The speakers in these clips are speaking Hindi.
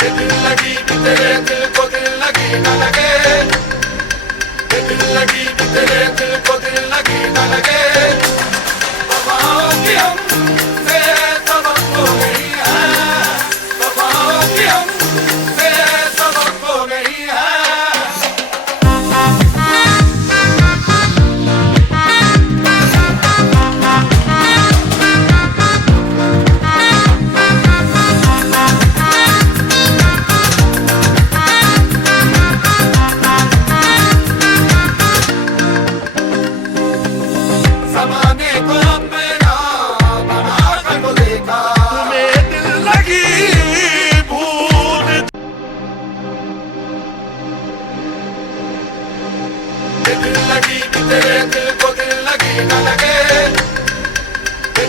दिल लगी कि तेरे दिल को दिल लगी न लगे, दिल लगी कि तेरे दिल को दिल लगी न लगे। वफाओं की हमसे सबक खो गई है, वफाओं की हमसे सबक खो गई है। ज़माने को अपना बनाकर को देखा, तुम्हें दिल लगी भूल, दिल लगी कि तेरे दिल को दिल लगी न लगे,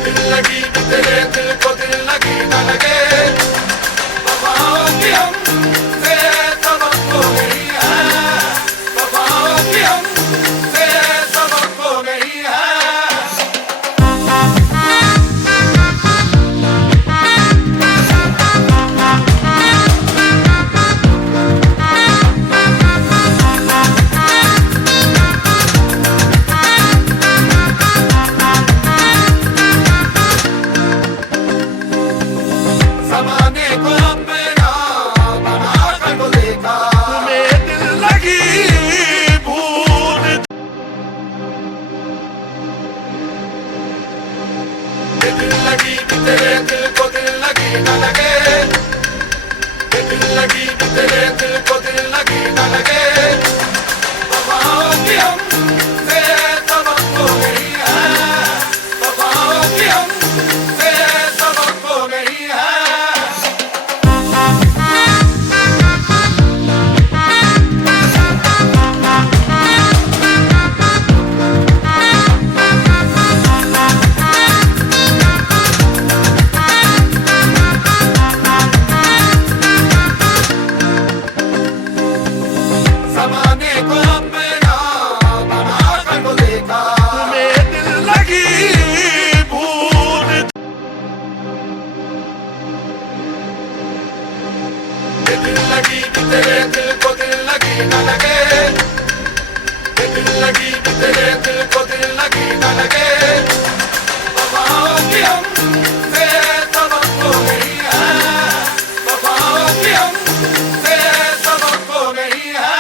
दिल लगी कि तेरे दिल को दिल लगी न लगे। वफाओं की हमसे सबक खो गई है, वफाओं की हमसे सबक खो गई है। ज़माने को अपना बनाकर को देखा, तुम्हें दिल लगी भूल, दिल लगी कि तेरे दिल को दिल लगी न लगे, दिल लगी कि तेरे दिल को दिल लगी न लगे। वफाओं की हमसे सबक खो गई है, वफाओं की हमसे सबक खो गई है। ज़माने को अपना बनाकर को देखा, तुम्हें दिल लगी भूल, दिल लगी कि तेरे दिल को दिल लगी न लगे, दिल लगी कि तेरे दिल को दिल लगी न लगे। वफाओं की हमसे सबक खो गई है, वफाओं की हमसे सबक खो गई है।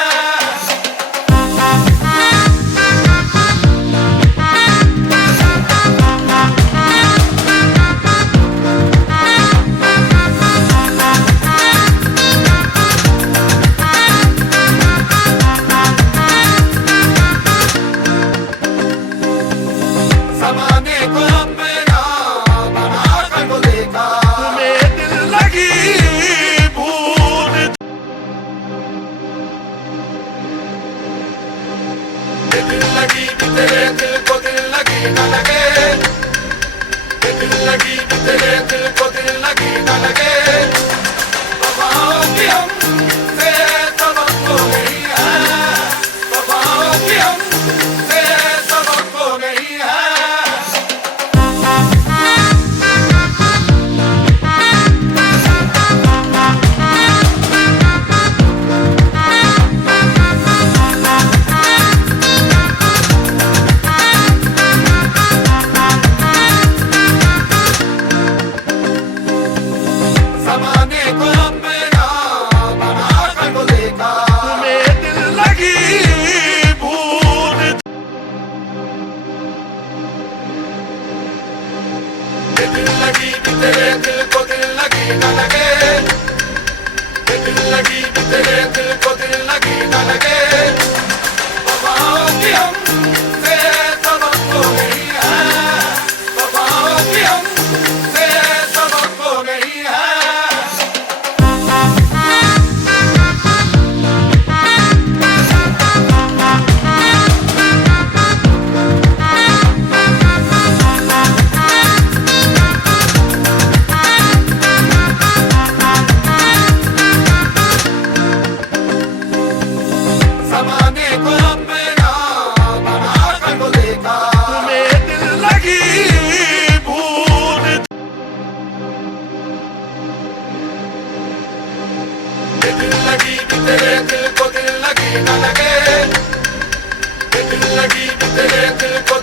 ज़माने को अपना बनाकर को देखा, तुम्हें दिल लगी भूल, दिल लगी कि तेरे दिल को दिल लगी न लगे, दिल लगी कि तेरे दिल को दिल लगी न लगे। वफाओं की हमसे सबक खो गई है, वफाओं की हमसे सबक खो गई है। ज़माने को अपना बनाकर को देखा, तुम्हें दिल लगी भूल, दिल लगी कि तेरे दिल को दिल लगी न लगे, दिल लगी कि तेरे दिल को दिल लगी न लगे। वफाओं की हमसे सबक खो गई है, वफाओं की हमसे सबक खो गई है। लगी न लगे, ये दिल लगी भी तेरे दिल को